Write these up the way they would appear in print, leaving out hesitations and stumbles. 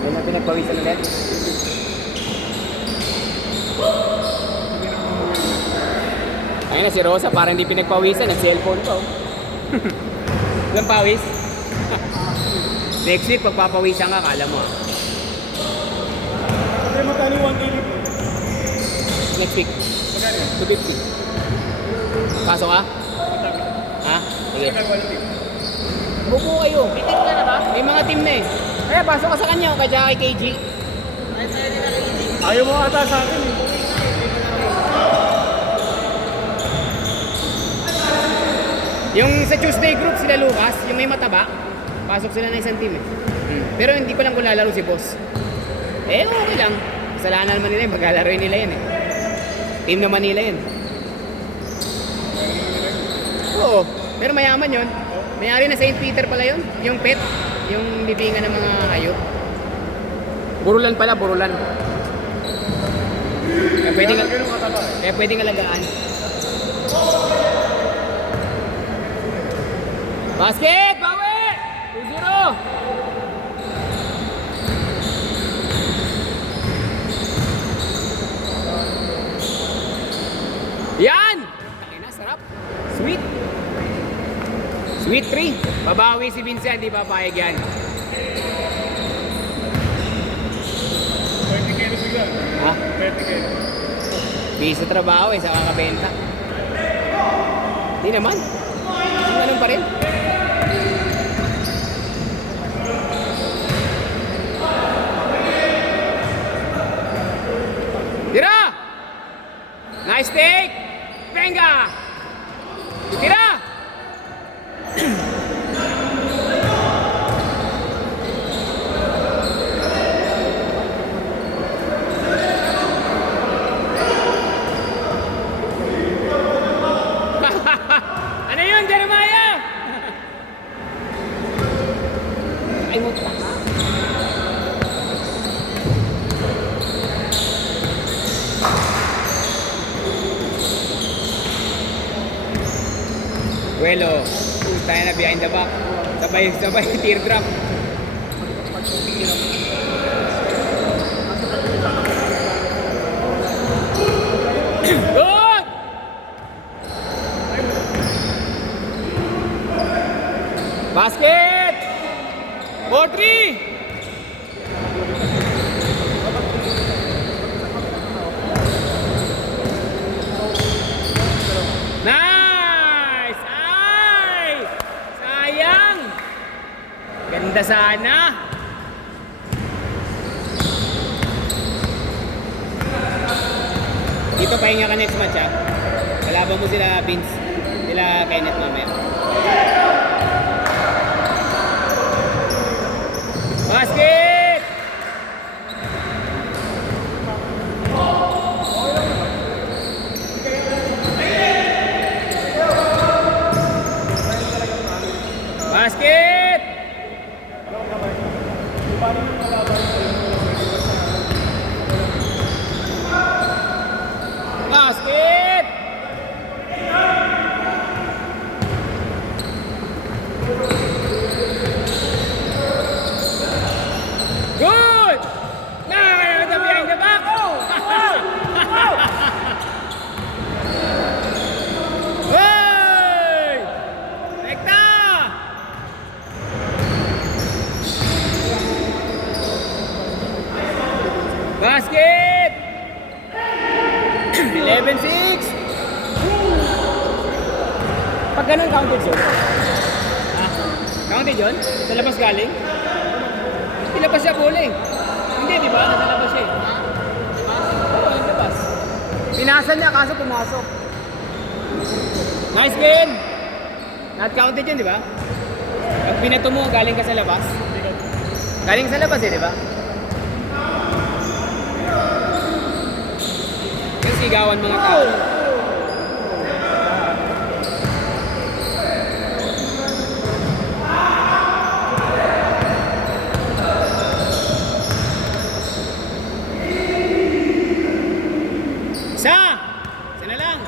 Yan na pinagpawisan ulit. Ayun na si Rosa, parang hindi pinagpawisan. Nag-cellphone pa. Ilang pawis? Next week, pagpapawisan ka, kala mo. Hindi magkano 1 kg? Next week. Magkano? 250. Pasok ka? Ha? Sige. Buko kayo. May team ka na ba? May mga team na eh. Kaya pasok ka sa kanya, kaya kay KG. Ayaw mo ata sa akin eh. Yung sa Tuesday group, sila Lucas, yung may mataba, pasok sila na isang team eh. Pero hindi ko lang kung lalaro si boss. Eh, okay lang. Kasalanan naman nila yun, maglalaroin nila yun eh. Team naman nila yun. Oo, pero mayaman yun. Mayari na St. Peter pala yun, yung pet, yung libingan ng mga hayop. Burulan pala, burulan. Kaya pwedeng alagaan. Basket! Bawi! 2-0! Yan! Takina, sarap. Sweet. Sweet 3. Babawi si Vincent, di papayag yan. 30 kilos bigla. Ha? 30 kilos. Piso trabaho eh, sa kakabenta. Di naman. Ganun pa rin. Tira! Nice take! Venga! Tira! Ano yun, Jeremiah? Ay, mo taka. Buelo, tayo na behind the back. Sabay teardrop. Good! Basket! 4-3! Nice! Ay! Sayang! Ganda sana! Dito pahinga ka next match ha. Kalaban mo sila Vince. Sila Kenneth mamaya. Basket! Basket! Basket! Good! Nah, the behind the back. Hey! Rekta! Basket! 11-6! Pag ganun, counted zone? Counted yun? Sa labas galing? Ilabas siya bola eh. Hindi, di ba? Nasa labas siya eh. Oo, nilabas. Pinasan niya, kaso pumasok. Nice game! Not counted yun, di ba? Pag pinato mo, galing ka sa labas. Galing sa labas eh, di ba? Yung sigawan mga tao. Isa! Isa na lang!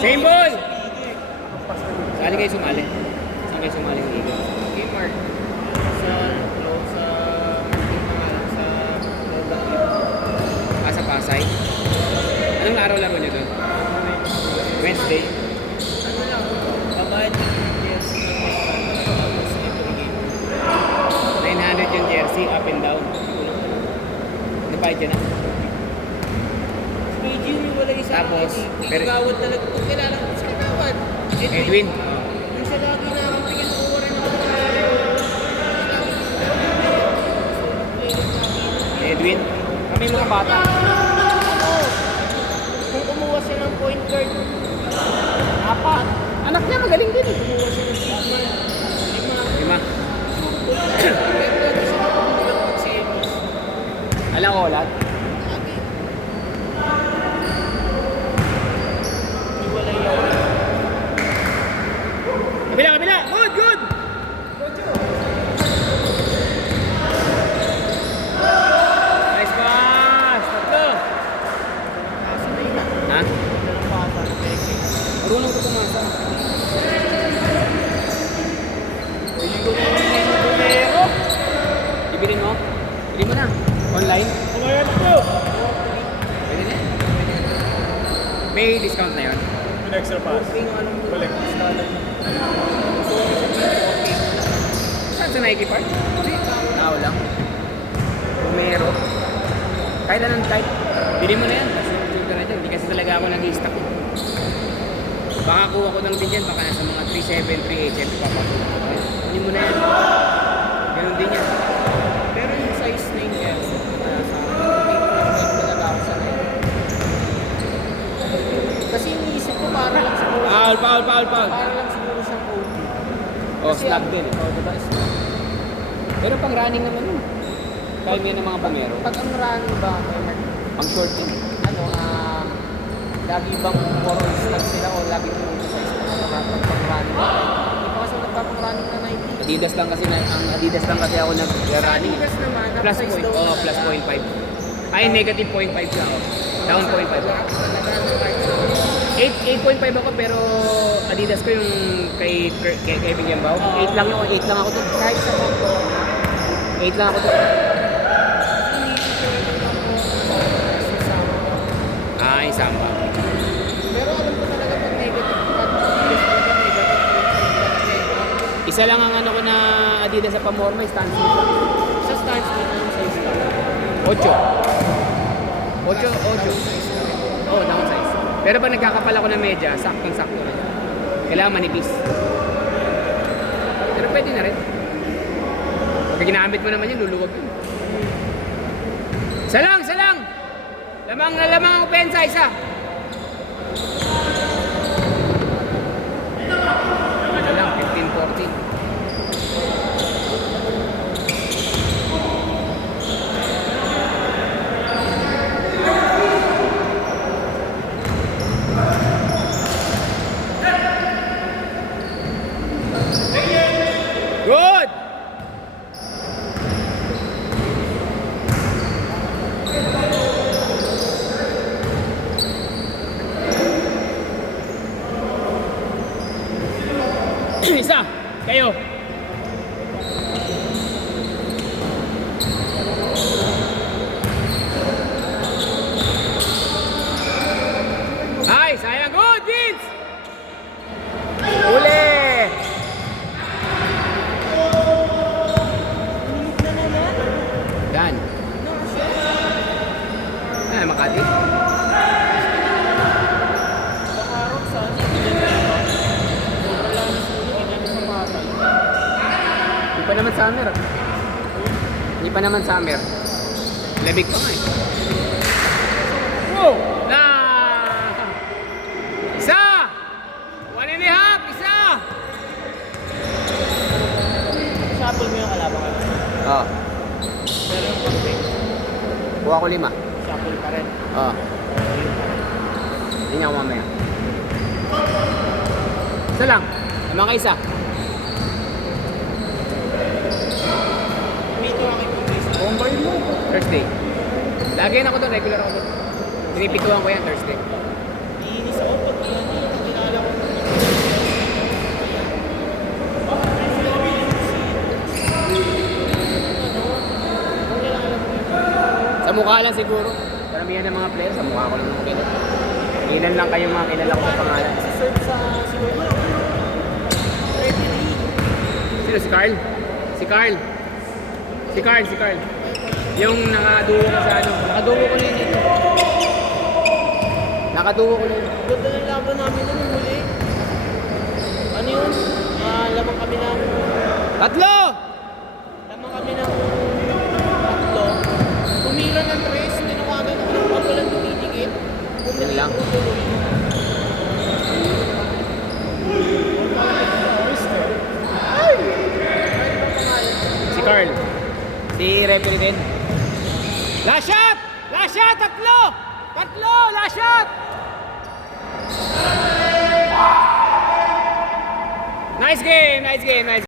Same ball! Sali kayo sumali. kayo sumaling liga? Kmart. Sa, sa, sa, Sa Pasay? Anong araw laro nyo doon? Wednesday? ano lang, babayad ng yes, tapos ito game. 900 yung jersey, up and down. Napahit yun na? PG yung wala isa. Tapos, pero- Kagawad talaga. Kung kailangan ko sa kagawad. Edwin? Yung siya lagi na ang tingin ko rin ako. Edwin? Kami mga bata. Ano? Kung kumuha siya ng point guard, 4. Anak niya magaling din eh. Kumuha siya ng 5. 5. Pero lagi siya nakapagbilang mag-series. Alam ko lahat? Lagi. Iwalay ako. Kabila, kabila! Good, good! Nice pass! Tatlo! Ha? Marunong ko tumasa. Ibilin mo? Bili mo na. Online? Kumayan ko! Pwede na yan. May discount na yun? Yung extra pass. Balik. Saan sa Nike Park? Tao lang. Bumero. Kahit anong type. Bili mo na yan. Sunod ka na dyan. Hindi kasi talaga ako nag-i-stock. Baka kuha ko ng din dyan. Baka nasa mga 3.7, 3.8. Papakuha ko. Hindi mo na yan. Ganun din yan. Pero yung size na yung S, sa akin, hindi ko lang talaga ako sa ngayon. Kasi iniisip ko para lang siguro Foul. para lang siguro siyang OT. Oh, snap din eh. Oh, diba? Snap. Pero pang running naman yun. Kaya yan ng mga bumero. Pag ang running ba, may Pang short yun. ano, lagi bang more on snap sila o lagi pumunta sa isang pag running ba? Hindi pa kasi nagpapang-running na Nike. Adidas lang kasi ang Adidas lang kasi ako nag-running. Adidas naman, Plus size point. daw Oh, na plus lang. 0.5. Ay, negative 0.5 siya ako. Down 0.5 ako. 8.5 ako pero Adidas ko yung kay Kevin Yambao. 8 lang yun. 8 lang ako doon. Kahit sa Moto, 8 lang ako doon. iniisip ko rin lang mo sa Ay, samba. pero alam ko talaga pag negative pag Adidas ko ba negative Isa lang ang ano ko na Adidas sa pamorma, stance mo. sa stance ko na yung size lang. 8. 8. Oh, downsize. Pero pag nagkakapal ako ng medya, saktong-sakto na. Kailangan manipis. Pero pwede na rin. Pag ginamit mo naman yun, luluwag yun. Isa lang! Lamang na lamang ang opensa, isa. Isa lang, 15-14. Good! Isa, kayo. Ay, sayang. Good, Vince! Uli! Dan. Ah, Makati. Sa araw sa atin, wala na sulo, hindi namin papasal. Hindi pa naman summer. Hindi pa naman summer. Labig pa nga eh. Wow! Isa! 1.5! Isa! Shuffle mo yung kalaban ka. Oh, Pero yung pag-break, kuha ko 5. shuffle pa rin. Oh, hindi niya ako mamaya. Isa lang. Tama ka isa. Dito ang ipong base. Combine mo. Thursday. Lagi na ako doon. Regular ako doon. Pinipituan ko yan Thursday. Iinis ako pag yan. Kilala ko. Sa mukha lang siguro. Karamihan ng mga players, sa mukha ko lang makilala. Ilan lang kayong mga kilala ko sa pangalan. Serve sa Sino. Referee. Sino? Si Carl? Si Carl. Si Carl, si Carl. Yung nakaduo ko sa ano. Nakaduo ko na yun dito. Nakaduo ko na yun. Ganda ng laban namin nung huli. Ano yun? Lamang kami ng... Tatlo! Lamang kami ng... tatlo. Tumira ng tres, tinawagan ako ng pag walang tumitigit. Yun lang. Si Carl. Si referee din. Last shot! Last shot! Tatlo! Tatlo! Last shot! Nice game! Nice game! Nice